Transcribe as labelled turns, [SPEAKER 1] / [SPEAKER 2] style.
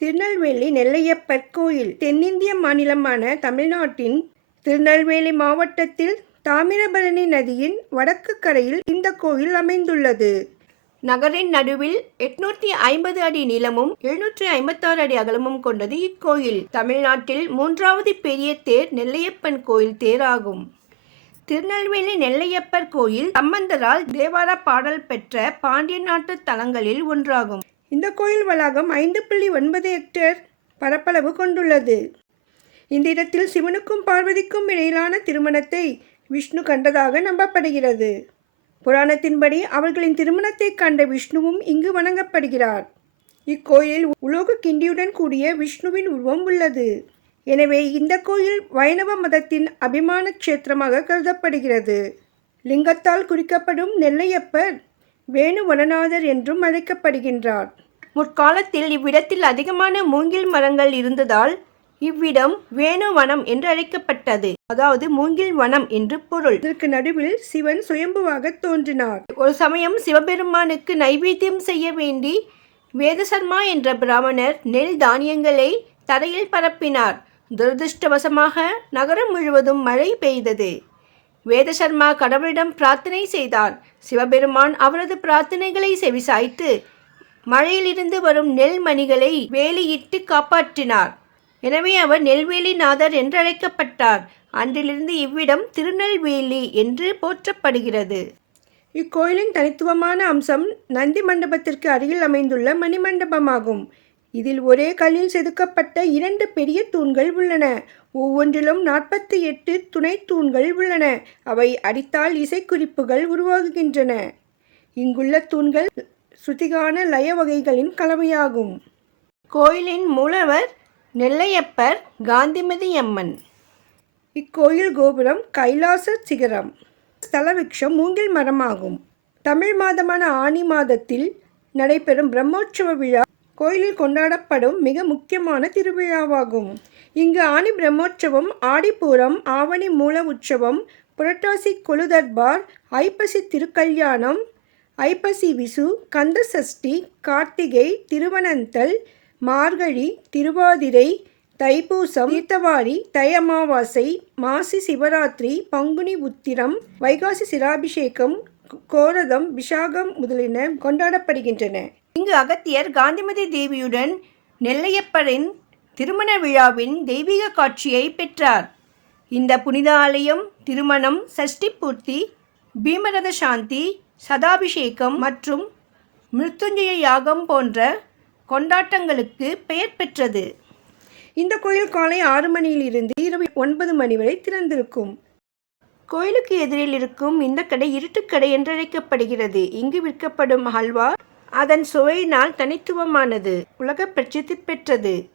[SPEAKER 1] திருநெல்வேலி நெல்லையப்பர் கோயில். தென்னிந்திய மாநிலமான தமிழ்நாட்டின் திருநெல்வேலி மாவட்டத்தில் தாமிரபரணி நதியின் வடக்கு கரையில் இந்த கோயில் அமைந்துள்ளது. நகரின் நடுவில் எட்நூற்றி ஐம்பது அடி நீளமும் எழுநூற்றி ஐம்பத்தாறு அடி அகலமும் கொண்டது இக்கோயில். தமிழ்நாட்டில் மூன்றாவது பெரிய தேர் நெல்லையப்பன் கோயில் தேராகும். திருநெல்வேலி நெல்லையப்பர் கோயில் சம்பந்தரால் தேவார பாடல் பெற்ற பாண்டிய நாட்டு தலங்களில் ஒன்றாகும். இந்த கோயில் வளாகம் ஐந்து புள்ளி ஒன்பது ஹெக்டேர் பரப்பளவு கொண்டுள்ளது. இந்த இடத்தில் சிவனுக்கும் பார்வதிக்கும் இடையிலான திருமணத்தை விஷ்ணு கண்டதாக நம்பப்படுகிறது. புராணத்தின்படி அவர்களின் திருமணத்தை கண்ட விஷ்ணுவும் இங்கு வணங்கப்படுகிறார். இக்கோயிலில் உலோக கிண்டியுடன் கூடிய விஷ்ணுவின் உருவம் உள்ளது. எனவே இந்த கோயில் வைணவ மதத்தின் அபிமான கஷேத்திரமாக கருதப்படுகிறது. லிங்கத்தால் குறிக்கப்படும் நெல்லையப்பர் வேணு வனநாதர் என்றும் அழைக்கப்படுகின்றார். முற்காலத்தில் இவ்விடத்தில் அதிகமான மூங்கில் மரங்கள் இருந்ததால் இவ்விடம் வேணுவனம் என்று அழைக்கப்பட்டது. அதாவது மூங்கில் வனம் என்று பொருள். இதற்கு நடுவில் சிவன் சுயம்புவாக தோன்றினார். ஒரு சமயம் சிவபெருமானுக்கு நைவேத்தியம் செய்ய வேண்டி வேதசர்மா என்ற பிராமணர் நெல் தானியங்களை தரையில் பரப்பினார். துரதிருஷ்டவசமாக நகரம் முழுவதும் மழை பெய்தது. வேதசர்மா கடவுளிடம் பிரார்த்தனை செய்தார் சிவபெருமான் அவரது பிரார்த்தனைகளை செவிசாய்த்து மழையிலிருந்து வரும் நெல் மணிகளை வேலியிட்டு காப்பாற்றினார். எனவே அவர் நெல்வேலிநாதர் என்றழைக்கப்பட்டார். அன்றிலிருந்து இவ்விடம் திருநெல்வேலி என்று போற்றப்படுகிறது. இக்கோயிலின் தனித்துவமான அம்சம் நந்தி மண்டபத்திற்கு அருகில் அமைந்துள்ள மணிமண்டபமாகும். இதில் ஒரே கல்லில் செதுக்கப்பட்ட இரண்டு பெரிய தூண்கள் உள்ளன. ஒவ்வொன்றிலும் நாற்பத்தி எட்டு துணை தூண்கள் உள்ளன. அவை அடித்தால் இசைக்குறிப்புகள் உருவாகுகின்றன. இங்குள்ள தூண்கள் ஸ்ருதிகான லய வகைகளின் கலவையாகும். கோயிலின் மூலவர் நெல்லையப்பர் காந்திமதி அம்மன். இக்கோயில் கோபுரம் கைலாச சிகரம். ஸ்தலவிருட்சம் மூங்கில் மரமாகும். தமிழ் மாதமான ஆனி மாதத்தில் நடைபெறும் பிரம்மோற்சவ விழா கோயிலில் கொண்டாடப்படும் மிக முக்கியமான திருவிழாவாகும். இங்கு ஆனி பிரம்மோற்சவம் ஆடிப்பூரம் ஆவணி மூல உற்சவம் புரட்டாசி கொலு தர்பார் ஐப்பசி திருக்கல்யாணம் ஐப்பசி விசு கந்த சஷ்டி கார்த்திகை திருவனந்தல் மார்கழி திருவாதிரை தைப்பூசம் தீர்த்தவாரி தை அமாவாசை மாசி சிவராத்திரி பங்குனி உத்திரம் வைகாசி சிராபிஷேகம் கோரதம் விஷாகம் முதலின கொண்டாடப்படுகின்றன. இங்கு அகத்தியர் காந்திமதி தேவியுடன் நெல்லையப்பரின் திருமண விழாவின் தெய்வீக காட்சியை பெற்றார். இந்த புனித ஆலயம் திருமணம் சஷ்டி பூர்த்தி பீமரத சாந்தி சதாபிஷேகம் மற்றும் மிருத்துஞ்சய யாகம் போன்ற கொண்டாட்டங்களுக்கு பெயர் பெற்றது. இந்த கோயில் காலை ஆறு மணியிலிருந்து இரவு ஒன்பது மணி வரை திறந்திருக்கும். கோயிலுக்கு எதிரில் இருக்கும் இந்த கடை இருட்டுக்கடை என்றழைக்கப்படுகிறது. இங்கு விற்கப்படும் ஹல்வா அதன் சுவையினால் தனித்துவமானது. உலக பிரசித்தி பெற்றது.